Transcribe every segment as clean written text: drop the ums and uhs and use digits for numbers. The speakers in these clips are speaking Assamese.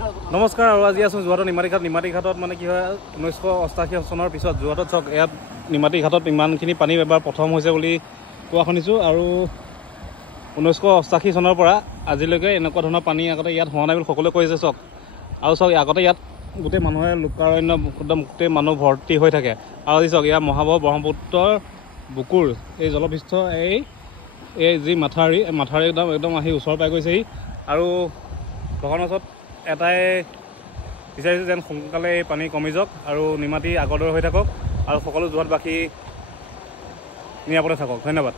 নমস্কাৰ আৰু আজি আছোঁ যোৰহাটৰ নিমাতী ঘাটত মানে কি হয় 1988 চনৰ পিছত যোৰহাটত চাওক ইয়াত নিমাতী ঘাটত ইমানখিনি পানী এবাৰ প্ৰথম হৈছে বুলি কোৱা শুনিছোঁ আৰু 1988 চনৰ পৰা আজিলৈকে এনেকুৱা ধৰণৰ পানী আগতে ইয়াত হোৱা নাই বুলি সকলোৱে কৈছে চাওক আৰু চাওক আগতে ইয়াত গোটেই মানুহে লোকাৰণ্য একদম গোটেই মানুহ ভৰ্তি হৈ থাকে আৰু আজি চাওক ইয়াৰ মহাবাহু ব্ৰহ্মপুত্ৰৰ বুকুৰ এই জলপৃষ্ঠ এই যি মাথাউৰি একদম আহি ওচৰ পাই গৈছেহি আৰু ভগৱানৰ ওচৰত এটাই বিচাৰিছোঁ যেন সোনকালে এই পানী কমি যাওক আৰু নিমাতী আগৰ দৰে হৈ থাকক আৰু সকলো যোৰহাটবাসী নিৰাপদে থাকক। ধন্যবাদ।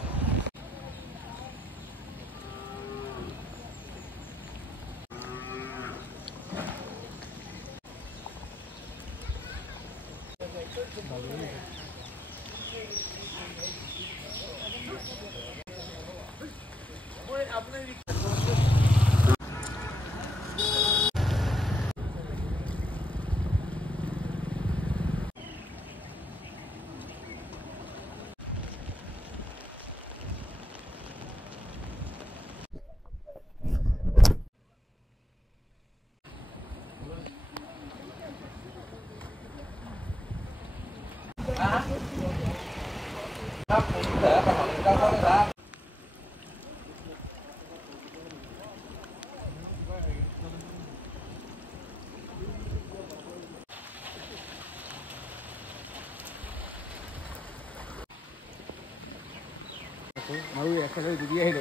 আৰু একেবাৰে ডুবি আহিলে